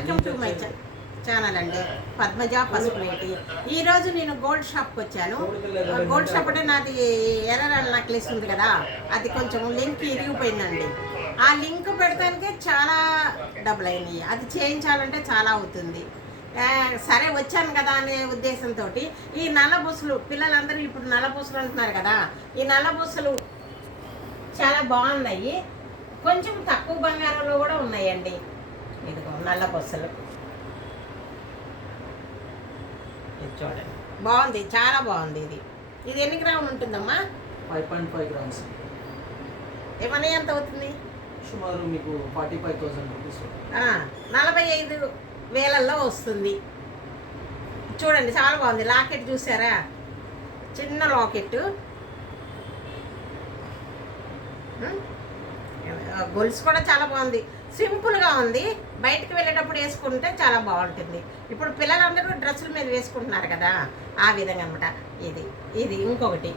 Welcome to my channel అండి. పద్మజ పసుపులేటి ఈరోజు నేను గోల్డ్ షాప్కి వచ్చాను. గోల్డ్ షాప్ అంటే నాది ఎర్ర నక్లెస్ ఉంది కదా. అది కొంచెం లింక్ ఇరిగిపోయిందండి. ఆ లింక్ పెడతానికే చాలా డబ్బులు అయినాయి అది చేయించాలంటే చాలా అవుతుంది. సరే వచ్చాను కదా అనే ఉద్దేశంతో ఈ నల్ల బుసలు పిల్లలందరూ ఇప్పుడు నల్ల బుసలు అంటున్నారు కదా. ఈ నల్ల బుసలు చాలా బాగున్నాయి. కొంచెం తక్కువ బంగారంలో కూడా ఉన్నాయండి. నల్ల బొస్సలు. ఇది చూడండి. బాగుంది చాలా బాగుంది ఇది. ఇది ఎన్ని గ్రాములు ఉంటుందమ్మా? Five point five grams. ఏమన్నా ఎంత అవుతుంది? సుమారు మీకు ఫార్టీ ఫైవ్ థౌసండ్ రూపీస్ ఆ, నలభై ఐదు వేలల్లో వస్తుంది. చూడండి చాలా బాగుంది. లాకెట్ చూసారా? చిన్న లాకెట్. గొలుసు కూడా చాలా బాగుంది. సింపుల్గా ఉంది. బయటకు వెళ్ళేటప్పుడు వేసుకుంటే చాలా బాగుంటుంది. ఇప్పుడు పిల్లలందరూ డ్రెస్సుల మీద వేసుకుంటున్నారు కదా ఆ విధంగా అనమాట ఇది ఇది ఇంకొకటి.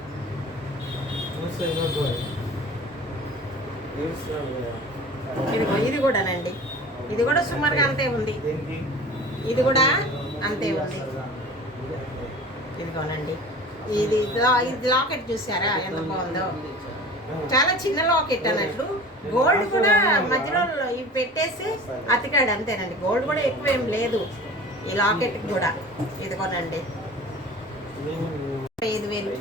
ఇదిగో ఇది కూడానండి. ఇది కూడా సుమారుగా అంతే ఉంది. ఇది కూడా అంతే ఉంది. ఇదిగోనండి. ఇది లా- ఇది లాకెట్ చూసారా? ఎంత బాగుందో. చాలా చిన్న లాకెట్ అన్నట్లు. గోల్డ్ కూడా మధ్యలో ఇవి పెట్టేసి అతికాడు అంతేనండి. గోల్డ్ కూడా ఎక్కువ ఏం లేదు. ఈ లాకెట్ కూడా. ఇదిగోనండి. ఐదు వేలు.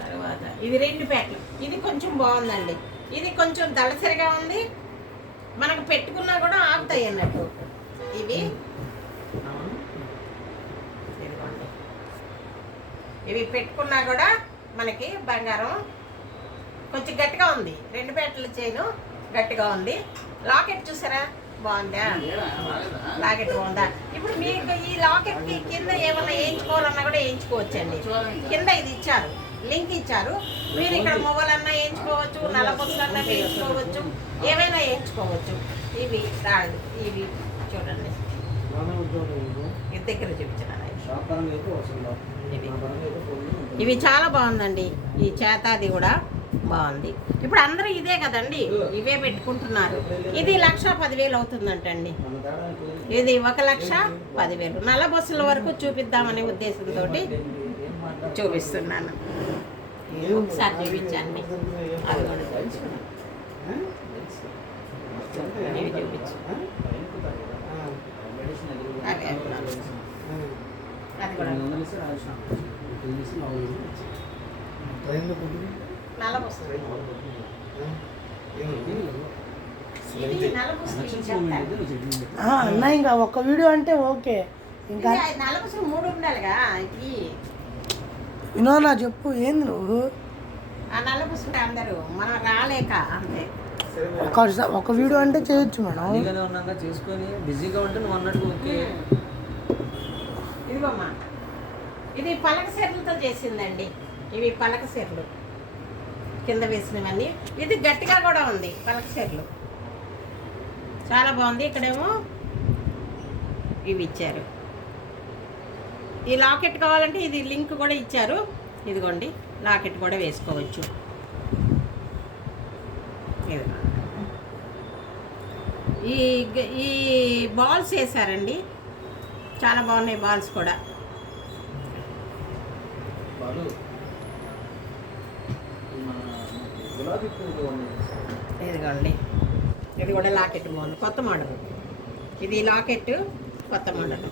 తర్వాత ఇది రెండు ప్యాక్లు. ఇది కొంచెం బాగుందండి. ఇది కొంచెం దళసరిగా ఉంది. మనకు పెట్టుకున్నా కూడా ఆగుతాయి అన్నట్టు. ఇవి. ఇదిగోండి. ఇవి పెట్టుకున్నా కూడా మనకి బంగారం. కొంచెం గట్టిగా ఉంది. రెండు పేటల చైను గట్టిగా ఉంది. లాకెట్ చూసారా? బాగుందా? లాకెట్ బాగుందా? ఇప్పుడు మీకు ఈ లాకెట్కి కింద ఏమన్నా వేయించుకోవాలన్నా కూడా వేయించుకోవచ్చండి. కింద ఇది ఇచ్చారు. లింక్ ఇచ్చారు. మీరు ఇక్కడ మొబైల్ అన్నా వేయించుకోవచ్చు నల్లపొత్తులు వేయించుకోవచ్చు ఏమైనా వేయించుకోవచ్చు. ఇవి రాదు ఇవి చూడండి. ఇది దగ్గర చూపించాను ఇవి. చాలా బాగుందండి. ఈ చేతాది కూడా బాగుంది. ఇప్పుడు అందరూ ఇదే కదండి? ఇవే పెట్టుకుంటున్నారు. ఇది లక్ష పదివేలు అవుతుందంటండి. ఇది ఒక లక్ష పదివేలు. నల్ల బస్సుల వరకు చూపిద్దామనే ఉద్దేశంతో చూపిస్తున్నాను. ఒకసారి చూపించండి. అవి కూడా చూపించు. చూపించు అవి అవి. అది కూడా నల్ల బస్సు ఇది నల్ల బస్సు చెప్తాను ఆ, అన్న ఇంకా ఒక్క వీడియో అంటే ఓకే. ఇంకా మూడు ఉండాలిగా ఇది. చెప్పు ఏంది నువ్వు? ఆ నల్ల అందరూ మనం రాలేక అంతే. ఒక ఒక వీడియో అంటే చేయొచ్చు మేడం. ఖాళీగానే ఉన్నాక చేసుకొని బిజీగా ఉంటే నువ్వు అన్నట్టు ఓకే. ఇదిగోమ్మా. ఇది పలక సెర్లతో చేసిందండి. ఇవి పలక సెర్లు కింద వేసినవన్నీ. ఇది గట్టిగా కూడా ఉంది పలక సెర్లు చాలా బాగుంది. ఇక్కడేమో ఇవి ఇచ్చారు. ఈ లాకెట్ కావాలంటే ఇది లింక్ కూడా ఇచ్చారు. ఇదిగోండి లాకెట్ కూడా వేసుకోవచ్చు. ఇదిగో. ఈ ఈ బాల్స్ వేసారండి. చాలా బాగున్నాయి బాల్స్ కూడా. ఇదిగోండి. ఇది కూడా లాకెట్ బాగుంది కొత్త మోడల్. ఇది లాకెట్ కొత్త మోడల్.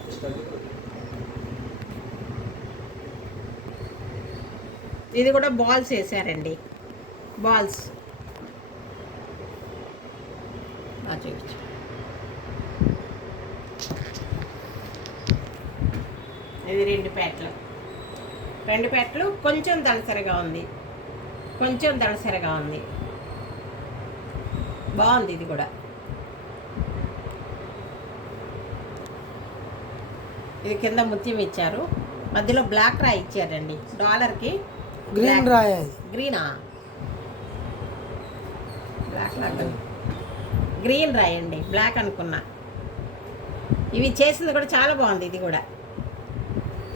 ఇది కూడా బాల్స్ వేసారండి. బాల్స్. చూపించు. ఇది రెండు పేటలు రెండు పేటలు కొంచెం దళసరిగా ఉంది. కొంచెం దళసరిగా ఉంది. బాగుంది ఇది కూడా. ఇది కింద ముత్యం ఇచ్చారు. మధ్యలో బ్లాక్ రాయి ఇచ్చారండి. డాలర్కి గ్రీన్ రాయ్ గ్రీనా బ్లాక్ గ్రీన్ రాయి అండి బ్లాక్ అనుకున్నా. ఇవి చేసింది కూడా చాలా బాగుంది ఇది కూడా.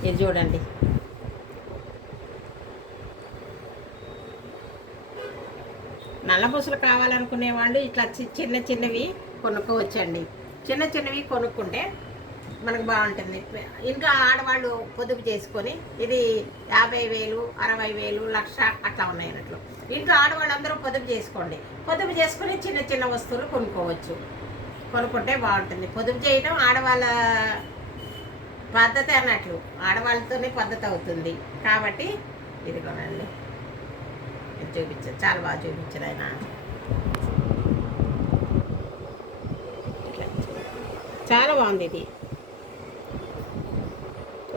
ఇది చూడండి. నల్ల పూసలు కావాలనుకునే వాళ్ళు ఇట్లా చిన్న చిన్నవి కొనుక్కోవచ్చండి. చిన్న చిన్నవి కొనుక్కుంటే మనకు బాగుంటుంది. ఇంకా ఆడవాళ్ళు పొదుపు చేసుకొని ఇది యాభై వేలు అరవై వేలు లక్ష అట్లా ఉన్నాయి అన్నట్లు. ఇంట్లో ఆడవాళ్ళందరూ పొదుపు చేసుకోండి. పొదుపు చేసుకుని చిన్న చిన్న వస్తువులు కొనుక్కోవచ్చు. కొనుక్కుంటే బాగుంటుంది. పొదుపు చేయడం ఆడవాళ్ళ పద్ధతి అన్నట్లు. ఆడవాళ్ళతోనే పద్ధతి అవుతుంది. కాబట్టి ఇది కొనండి చూపించారు చాలా బాగా చూపించారు ఆయన. చాలా బాగుంది ఇది.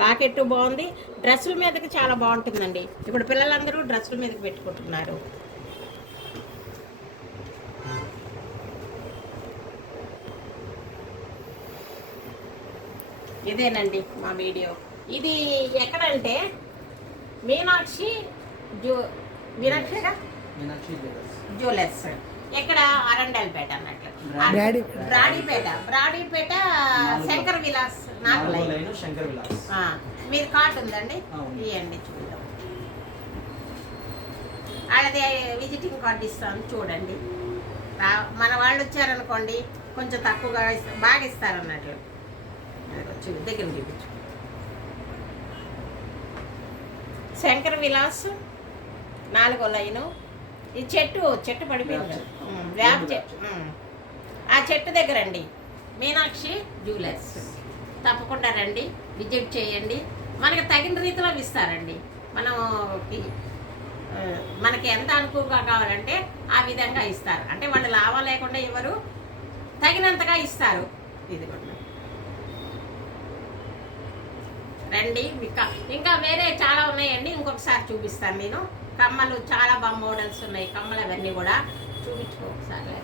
లాకెట్ బాగుంది. డ్రెస్సుల మీదకి చాలా బాగుంటుందండి. ఇప్పుడు పిల్లలందరూ డ్రెస్సుల మీదకి పెట్టుకుంటున్నారు. ఇదేనండి మా వీడియో. ఇది ఎక్కడంటే మీనాక్షి జూ మీనాక్షిగా మీనాక్షి జ్యువెలర్స్. ఎక్కడ అరండల్పేట అన్నట్లు బ్రాడీ బ్రాడీపేట. బ్రాడీపేట. శంకర్ విలాస్ నాకు నాలుగో లైన్ శంకర్ విలాస్. ఆ, మీరు కార్డు ఉందండి. ఇవ్వండి చూద్దాం. వాళ్ళది విజిటింగ్ కార్డు ఇస్తాను చూడండి. మన వాళ్ళు వచ్చారనుకోండి కొంచెం తక్కువగా ఇస్తా- బాగా ఇస్తారు అన్నట్లు దగ్గర చూపించు. శంకర్ విలాస్ నాలుగో లైను ఈ చెట్టు చెట్టు పడిపోయింది వేప కదా. చెట్టు. ఆ చెట్టు దగ్గర అండి మీనాక్షి జ్యువెలర్స్. తప్పకుండా రండి. విజిట్ చేయండి. మనకి తగిన రీతిలో ఇస్తారండి మనం మనకి ఎంత అనుకువగా కావాలంటే ఆ విధంగా ఇస్తారు. అంటే వాళ్ళు లాభం లేకుండా ఇవ్వరు తగినంతగా ఇస్తారు. ఇది కూడా రండి. ఇంకా ఇంకా వేరే చాలా ఉన్నాయండి. ఇంకొకసారి చూపిస్తాను నేను. కమ్మలు చాలా బాగా మోడల్స్ ఉన్నాయి. కమ్మలు అవన్నీ కూడా చూపించుకో ఒకసారి.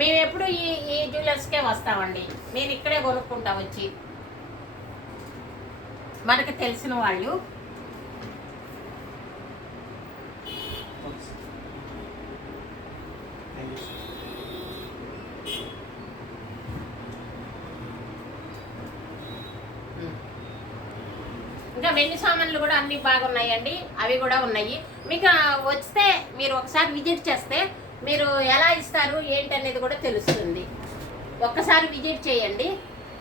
మేము ఎప్పుడు ఈ ఈ జ్యువెలర్స్కే వస్తామండి. నేను ఇక్కడే కొనుక్కుంటా వచ్చి. మనకు తెలిసిన వాళ్ళు. వెండి సామాన్లు కూడా అన్ని బాగున్నాయండి. అవి కూడా ఉన్నాయి. మీకు వస్తే మీరు ఒకసారి విజిట్ చేస్తే మీరు ఎలా ఇస్తారు ఏంటి అనేది కూడా తెలుస్తుంది. ఒక్కసారి విజిట్ చేయండి.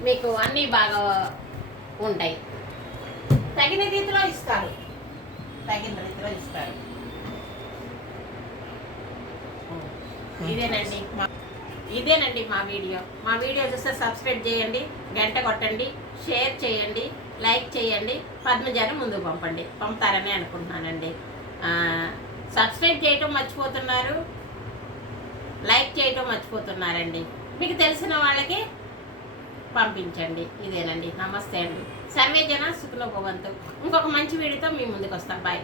మీకు అన్నీ బాగా ఉంటాయి. తగిన రీతిలో ఇస్తారు. తగిన రీతిలో ఇస్తారు. ఇదేనండి. ఇదేనండి మా వీడియో. మా వీడియో చూస్తే సబ్స్క్రైబ్ చేయండి గంట కొట్టండి షేర్ చేయండి. లైక్ చేయండి పద్మజాని ముందుకు పంపండి. పంపుతారని అనుకుంటున్నానండి. సబ్స్క్రైబ్ చేయటం మర్చిపోతున్నారు లైక్ చేయటం మర్చిపోతున్నారండి. మీకు తెలిసిన వాళ్ళకి పంపించండి. ఇదేనండి. నమస్తే అండి. సర్వే జన సుఖలో భవంతు. ఇంకొక మంచి వీడియోతో మీ ముందుకు వస్తాం. బాయ్.